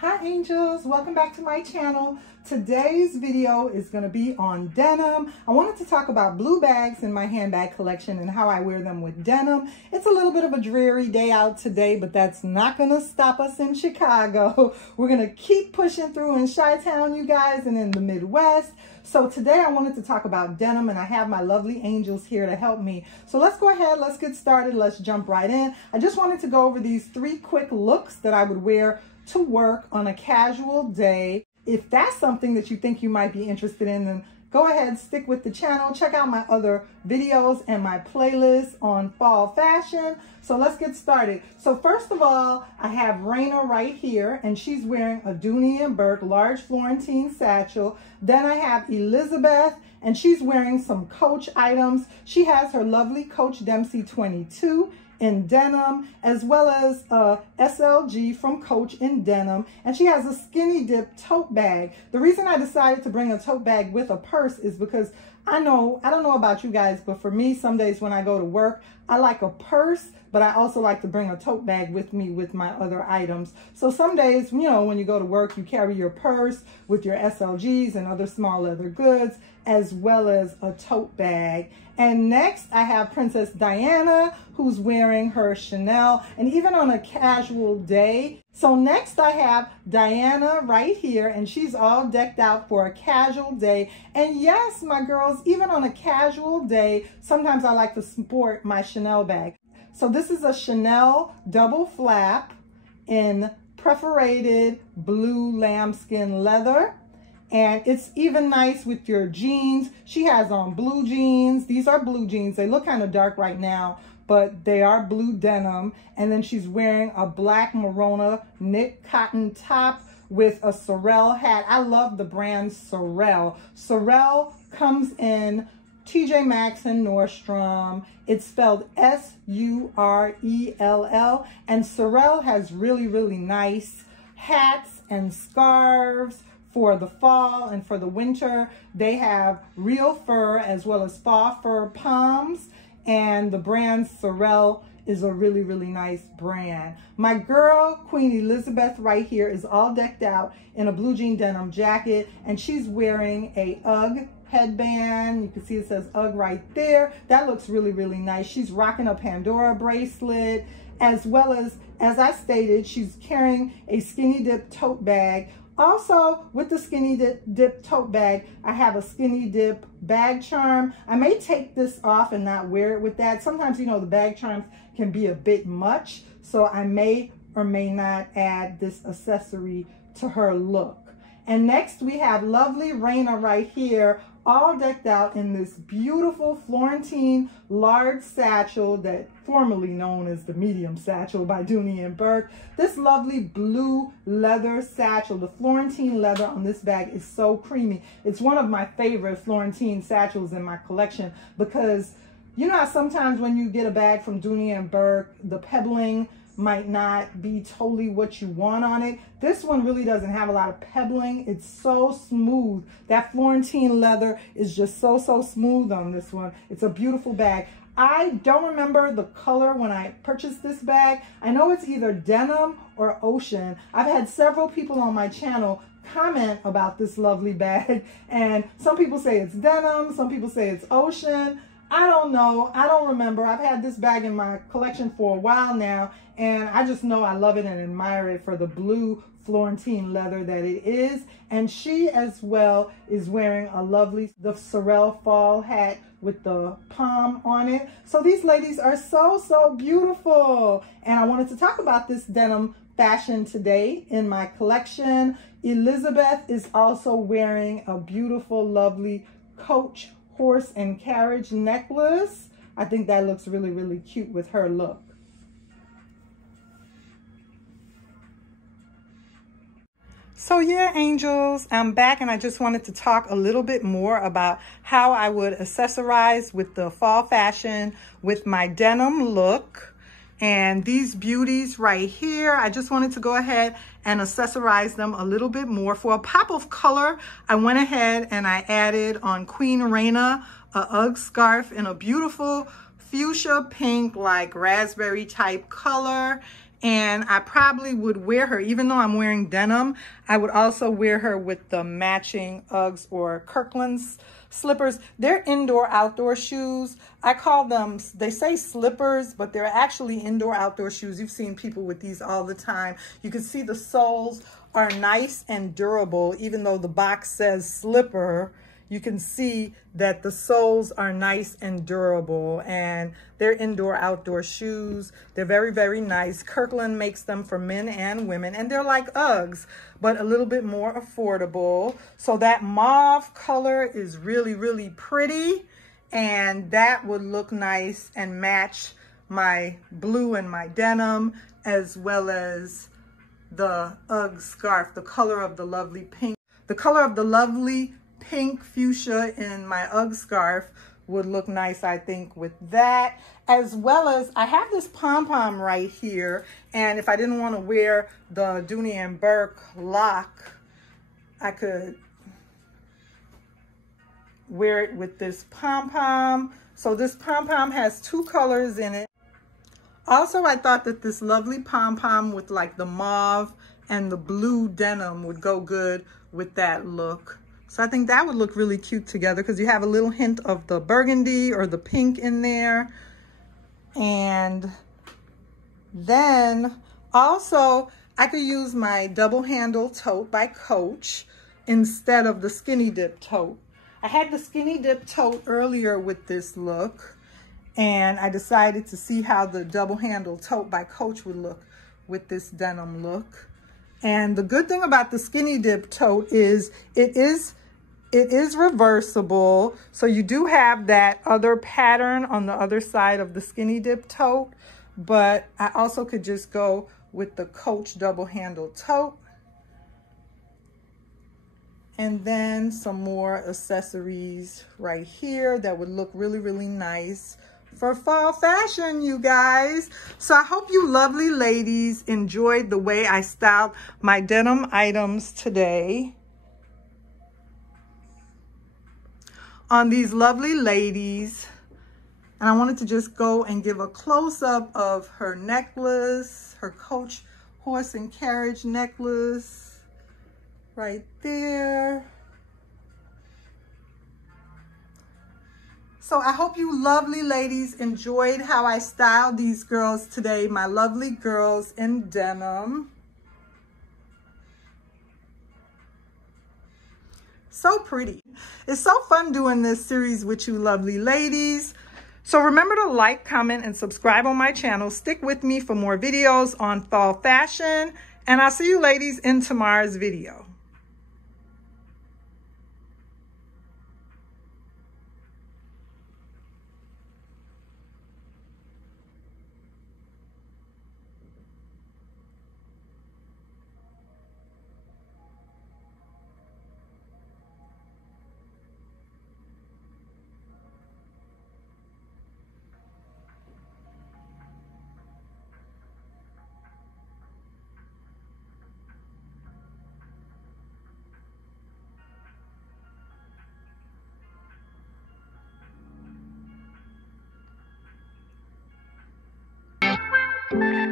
Hi angels, welcome back to my channel. Today's video is going to be on denim. I wanted to talk about blue bags in my handbag collection and how I wear them with denim. It's a little bit of a dreary day out today, but that's not going to stop us in Chicago. We're going to keep pushing through in Chi-Town, you guys, and in the Midwest. So today I wanted to talk about denim, and I have my lovely angels here to help me. So let's go ahead, let's get started, let's jump right in. I just wanted to go over these 3 quick looks that I would wear to work on a casual day. If that's something that you think you might be interested in, then go ahead, stick with the channel. Check out my other videos and my playlist on fall fashion. So let's get started. So first of all, I have Raina right here, and she's wearing a Dooney and Bourke large Florentine satchel. Then I have Elizabeth, and she's wearing some Coach items. She has her lovely Coach Dempsey 22 in denim, as well as a SLG from Coach in denim, and she has a skinny dip tote bag. The reason I decided to bring a tote bag with a purse is because I don't know about you guys, but for me, some days when I go to work, I like a purse, but I also like to bring a tote bag with me with my other items. So some days, you know, when you go to work, you carry your purse with your SLGs and other small leather goods, as well as a tote bag. And next I have Princess Diana, who's wearing her Chanel, and even on a casual day. So next I have Diana right here, and she's all decked out for a casual day. And yes, my girls, even on a casual day, sometimes I like to sport my Chanel bag. So this is a Chanel double flap in perforated blue lambskin leather. And it's even nice with your jeans. She has on blue jeans. These are blue jeans. They look kind of dark right now, but they are blue denim. And then she's wearing a black Merona knit cotton top with a Surell hat. I love the brand Surell. Surell comes in TJ Maxx and Nordstrom. It's spelled S-U-R-E-L-L. And Surell has really, really nice hats and scarves for the fall and for the winter. They have real fur as well as fall fur palms, and the brand Surell is a really, really nice brand. My girl, Queen Elizabeth right here, is all decked out in a blue jean denim jacket, and she's wearing a Ugg headband. You can see it says Ugg right there. That looks really, really nice. She's rocking a Pandora bracelet, as well as I stated, she's carrying a skinny dip tote bag. Also, with the skinny dip tote bag, I have a skinny dip bag charm. I may take this off and not wear it with that. Sometimes, you know, the bag charms can be a bit much, so I may or may not add this accessory to her look. And next we have lovely Raina right here, all decked out in this beautiful Florentine large satchel that formerly known as the medium satchel by Dooney and Bourke. This lovely blue leather satchel, the Florentine leather on this bag is so creamy. It's one of my favorite Florentine satchels in my collection because you know how sometimes when you get a bag from Dooney and Bourke, the pebbling might not be totally what you want on it. This one really doesn't have a lot of pebbling. It's so smooth. That Florentine leather is just so smooth on this one. It's a beautiful bag. I don't remember the color when I purchased this bag. I know it's either denim or ocean. I've had several people on my channel comment about this lovely bag, and some people say it's denim, some people say it's ocean. I don't know. I don't remember. I've had this bag in my collection for a while now, and I just know I love it and admire it for the blue Florentine leather that it is. And she as well is wearing a lovely Surell fall hat with the palm on it. So these ladies are so beautiful. And I wanted to talk about this denim fashion today in my collection. Elizabeth is also wearing a beautiful, lovely Coach horse and carriage necklace. I think that looks really, really cute with her look. So yeah, angels, I'm back, and I just wanted to talk a little bit more about how I would accessorize with the fall fashion with my denim look. And these beauties right here, I just wanted to go ahead and accessorize them a little bit more. For a pop of color, I went ahead and I added on Queen Raina a Ugg scarf in a beautiful fuchsia pink, like raspberry type color. And I probably would wear her, even though I'm wearing denim, I would also wear her with the matching Uggs or Kirkland's slippers. They're indoor outdoor shoes. I call them, they say slippers, but they're actually indoor outdoor shoes. You've seen people with these all the time. You can see the soles are nice and durable. Even though the box says slipper, you can see that the soles are nice and durable, and they're indoor outdoor shoes. They're very, very nice. Kirkland makes them for men and women, and they're like Uggs, but a little bit more affordable. So that mauve color is really, really pretty, and that would look nice and match my blue and my denim, as well as the Ugg scarf, the color of the lovely pink. The color of the lovely pink fuchsia in my Ugg scarf would look nice, I think, with that. As well as I have this pom-pom right here, and if I didn't want to wear the Dooney and Bourke lock, I could wear it with this pom-pom. So this pom-pom has two colors in it. Also, I thought that this lovely pom-pom with like the mauve and the blue denim would go good with that look. So I think that would look really cute together because you have a little hint of the burgundy or the pink in there. And then also I could use my double handle tote by Coach instead of the skinny dip tote. I had the skinny dip tote earlier with this look, and I decided to see how the double handle tote by Coach would look with this denim look. And the good thing about the skinny dip tote is it is reversible. So you do have that other pattern on the other side of the skinny dip tote, but I also could just go with the Coach double handle tote. And then some more accessories right here that would look really, really nice for fall fashion, you guys. So I hope you lovely ladies enjoyed the way I styled my denim items today on these lovely ladies. And I wanted to just go and give a close-up of her necklace, her Coach horse and carriage necklace right there. So I hope you lovely ladies enjoyed how I styled these girls today, my lovely girls in denim. So pretty. It's so fun doing this series with you lovely ladies. So remember to like, comment, and subscribe on my channel. Stick with me for more videos on fall fashion, and I'll see you ladies in tomorrow's video. Bye.